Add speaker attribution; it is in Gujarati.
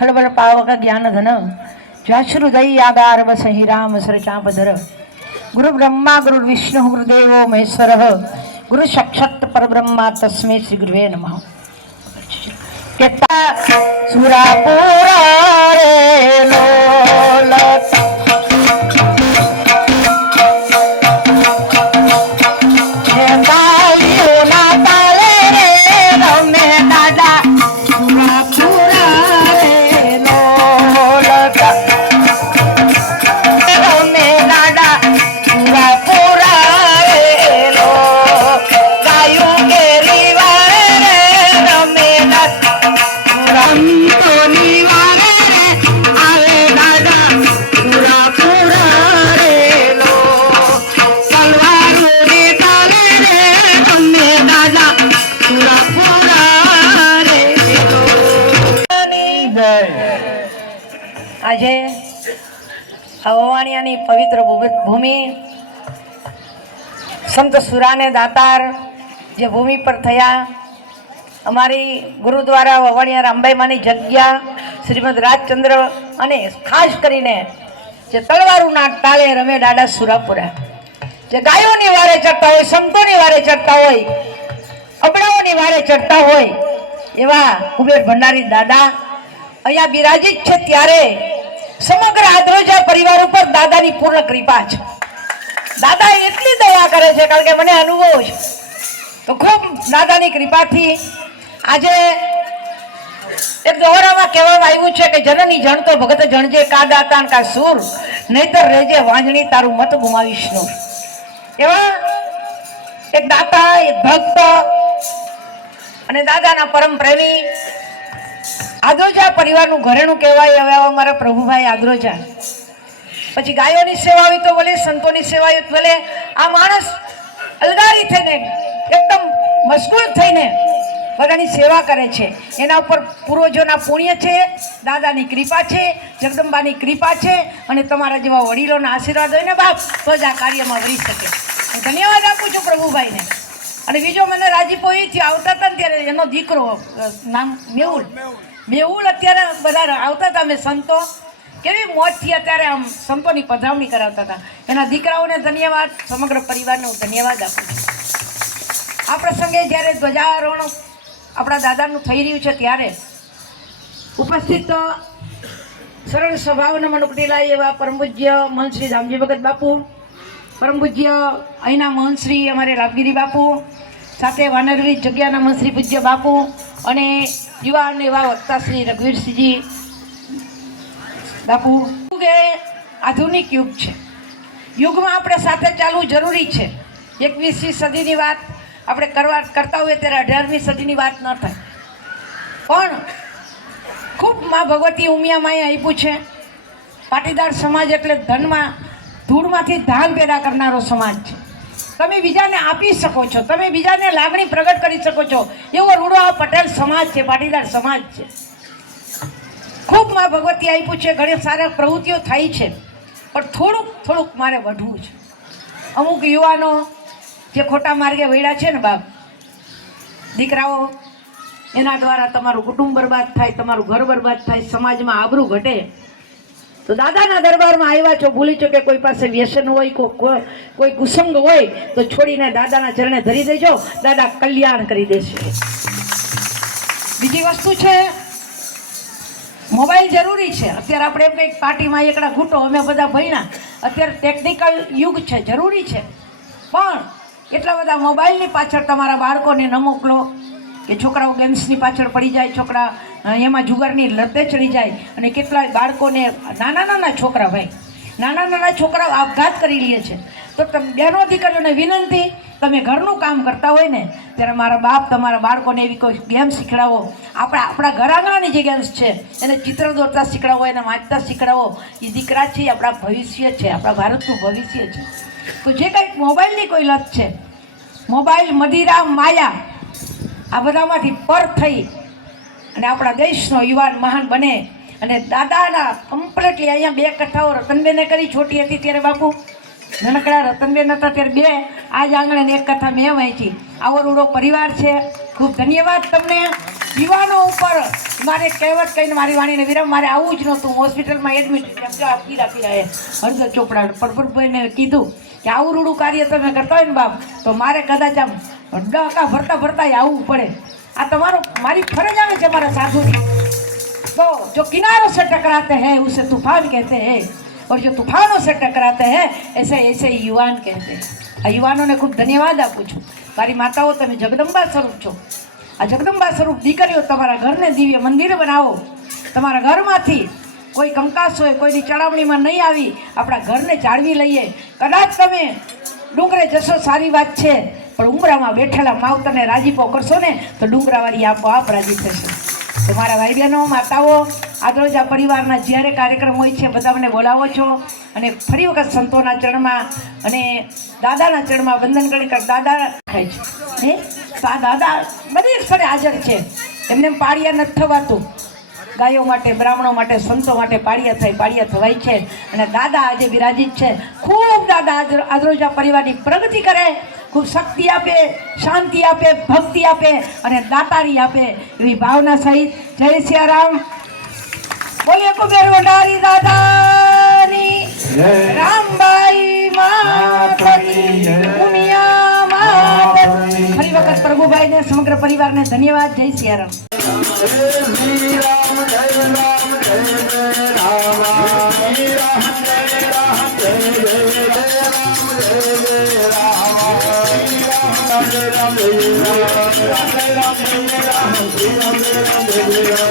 Speaker 1: કુમાર ખડબડ પાવક જ્ઞાન ધન. જ્વાશ્રુદયી આગાર વસહી રામ સર ચાંપધર ગુરુ બ્રહ્મા, ગુરુ વિષ્ણુ ગુરુદેવો મહેશ્વર. ગુરુ સાક્ષાત પરબ્રહ્મા તસ્મે આ વવાણિયાની પવિત્ર ભૂમિ- સંત સુરાને દાતાર જે ભૂમિ પર થયા. અમારી ગુરુદ્વારા વવાણિયા રામબાઈમાની જગ્યા, શ્રીમદ રાજચંદ્ર અને ખાસ કરીને જે તલવારુના તાલે રમે દાડા સુરાપુરા. જે ગાયોની વારે ચડતા હોય, સંતોની વારે ચડતા હોય, અબડાઓની વારે ચડતા હોય, એવા કુબેર ભંડારી દાદા. અહીંયા બિરાજિત છે ત્યારે સમગ્ર આદ્રોજા પરિવાર ઉપર દાદાની પૂર્ણ કૃપા છે. દાદા એટલી દયા કરે છે, કારણ કે મને અનુભવ છે. તો ખૂબ દાદાની કૃપાથી આજે એક દોહરામાં કહેવામાં આવ્યું છે કે જનની જણ તો ભગત જણજે, કા દાતાન કા સુર, નહીતર રહેજે વાંજણી તારું મત ગુમાવીશનું એવા એક દાતા, એક ભક્ત અને દાદાના પરમ પ્રેમી આદ્રોજા પરિવારનું ઘરેણું કહેવાય, હવે અમારા પ્રભુભાઈ આદ્રોજા પછી ગાયોની સેવા હોય તો ભલે સંતોની સેવા હોય ભલે આ માણસ અલગારી થઈને, એકદમ મશગુલ થઈને બધાની સેવા કરે છે. એના ઉપર પૂર્વજોના પુણ્ય છે, દાદાની કૃપા છે, જગદંબાની કૃપા છે, અને તમારા જેવા વડીલોના આશીર્વાદ હોય ને બાપ, તો જ આ કાર્યમાં વળી શકે. ધન્યવાદ આપું છું પ્રભુભાઈને. અને બીજો મને રાજીપો એ થયો આવતા હતા ને ત્યારે એનો દીકરો નામ મેહુલ. મેહુલ અત્યારે બધા આવતા હતા, અમે સંતો. કેવી મોજથી અત્યારે આમ સંતોની પધરાવણી કરાવતા હતા. એના દીકરાઓને ધન્યવાદ, સમગ્ર પરિવારને હું ધન્યવાદ આપું છું. આ પ્રસંગે જ્યારે ધ્વજારોહણ આપણા દાદાનું થઈ રહ્યું છે ત્યારે ઉપસ્થિત સરળ સ્વભાવના મનુકટીલા એવા પરમ પૂજ્ય મહંત શ્રી રામજી ભગત બાપુ, પરમ અહીંના મહંત શ્રી અમારે રામગીરી બાપુ સાથે વાનરવી જગ્યાના મંત્રી પૂજ્ય બાપુ અને યુવાન એવા વક્તા શ્રી રઘુવીરસિંહજી. બાપુ એ આધુનિક યુગ છે. યુગમાં આપણે સાથે ચાલવું જરૂરી છે. એકવીસમી સદીની વાત આપણે કરવા કરતા હોઈએ ત્યારે અઢારમી સદીની વાત ન થાય. પણ ખૂબમાં ભગવતી ઉમિયા માએ આપ્યું છે. પાટીદાર સમાજ એટલે ધનમાં ધૂળમાંથી ધાન પેદા કરનારો સમાજ છે. તમે બીજાને આપી શકો છો. તમે બીજાને લાગણી પ્રગટ કરી શકો છો. એવો રૂડો આ પટેલ સમાજ છે, પાટીદાર સમાજ છે. ખૂબમાં ભગવતી આપ્યું છે. ઘણી સારા પ્રવૃત્તિઓ થાય છે. પણ થોડુંક થોડુંક મારે વધવું છે. અમુક યુવાનો જે ખોટા માર્ગે વળ્યા છે ને બાપ, દીકરાઓ, એના દ્વારા તમારું કુટુંબ બરબાદ થાય, તમારું ઘર બરબાદ થાય, સમાજમાં આબરૂ ઘટે. તો દાદાના દરબારમાં આવ્યા છો, ભૂલી છો કે કોઈ પાસે વ્યસન હોય, કોઈ કુસંગ હોય, તો છોડીને દાદાના ચરણે ધરી દેજો. દાદા કલ્યાણ કરી દેશે. બીજી વસ્તુ છે, મોબાઈલ જરૂરી છે. અત્યારે આપણે એમ કંઈક પાર્ટીમાં એકડા ઘૂંટો, અમે બધા ભણ્યા. અત્યારે ટેકનિકલ યુગ છે, જરૂરી છે. પણ, એટલા બધા મોબાઈલની પાછળ તમારા બાળકોને ન મોકલો. કે છોકરાઓ ગેમ્સની પાછળ પડી જાય, છોકરા એમાં જુગારની લતે ચડી જાય અને કેટલાય બાળકોને, નાના નાના છોકરા ભાઈ, નાના નાના છોકરાઓ આપઘાત કરી લે છે. તો તમે બહેનો દીકરીઓને વિનંતી, તમે ઘરનું કામ કરતા હોય ને, ત્યારે મારા બાપ તમારા બાળકોને એવી કોઈ ગેમ શીખડાવો. આપણા આપણા ઘર આંગણાની જે ગેમ્સ છે, એને ચિત્ર દોરતા શીખડાવો, એને વાંચતા શીખડાવો. એ દીકરા છે, આપણા ભવિષ્ય છે, આપણા ભારતનું ભવિષ્ય છે. તો જે કંઈક મોબાઈલની કોઈ લત છે મોબાઈલ મદિરા માયા આ બધામાંથી પર થઈ અને આપણા દેશનો યુવાન મહાન બને અને દાદાના કમ્પ્લીટલી અહીંયા બે કથાઓ રતનબેને કરી, છોટી હતી ત્યારે બાપુ. નાનકડા રતનબેન હતા ત્યારે બે. આ જ આંગણે એક કથા મેં વાંચી. આવો રૂડો પરિવાર છે. ખૂબ ધન્યવાદ તમને. યુવાનો ઉપર મારે કહેવત કહીને મારી વાણીને વિરામ. મારે આવવું જ નહોતું. હોસ્પિટલમાં એડમિટ પીડા પીડા એ હળદર ચોપડા પરપરભાઈને કીધું કે આવું રૂડું કાર્ય તમે કરતા હોય ને બાપ, તો મારે કદાચ આમ ડકા ભરતા ભરતા આવવું પડે આ તમારો મારી ફરજ આવે છે મારા સાધુની तो जो किनारों से टकराते हैं उसे तूफान कहते हैं और जो तूफानों से टकराते हैं ऐसे ऐसे युवान कहते हैं આ યુવાનોને ખૂબ ધન્યવાદ આપું છું મારી માતાઓ તમે જગદંબા સ્વરૂપ છો આ જગદંબા સ્વરૂપ દીકરીઓ તમારા ઘરને દિવ્ય મંદિર બનાવો તમારા ઘરમાંથી કોઈ કંકાસ હોય કોઈની ચડાવણીમાં નહીં આવી આપણા ઘરને જાળવી લઈએ કદાચ તમે ડુંગરે જશો સારી વાત છે પણ ઉમરામાં બેઠેલા માવતરને રાજીપો કરશો ને, તો ડુંગરાવાળી આપોઆપ રાજી થશે. તો મારા ભાઈ બહેનો, માતાઓ આ પરિવારના જ્યારે કાર્યક્રમ હોય છે બધા મને બોલાવો છો. અને ફરી વખત સંતોના ચરણમાં અને દાદાના ચરણમાં વંદન કરી દાદા થાય છે. હે? દાદા બધી સ્થળે હાજર છે. એમને એમ પાળિયા નથી થવાતું. ગાયો માટે બ્રાહ્મણો માટે સંતો માટે પાળિયા થાય પાળિયા થવાય છે. અને દાદા આજે વિરાજિત છે. ખૂબ દાદા આદરોજા પરિવારની પ્રગતિ કરે. ખૂબ શક્તિ આપે શાંતિ આપે ભક્તિ આપે અને દાતારી આપે એવી ભાવના સહિત જય સિયારામ. બોલીએ કુબેર વડારી દાદાની. રામબાઈ માતની મુનિયા માત ફરી વખત પ્રભુભાઈને સમગ્ર પરિવારને ધન્યવાદ. જય સિયારામ.
Speaker 2: શ્રી રામ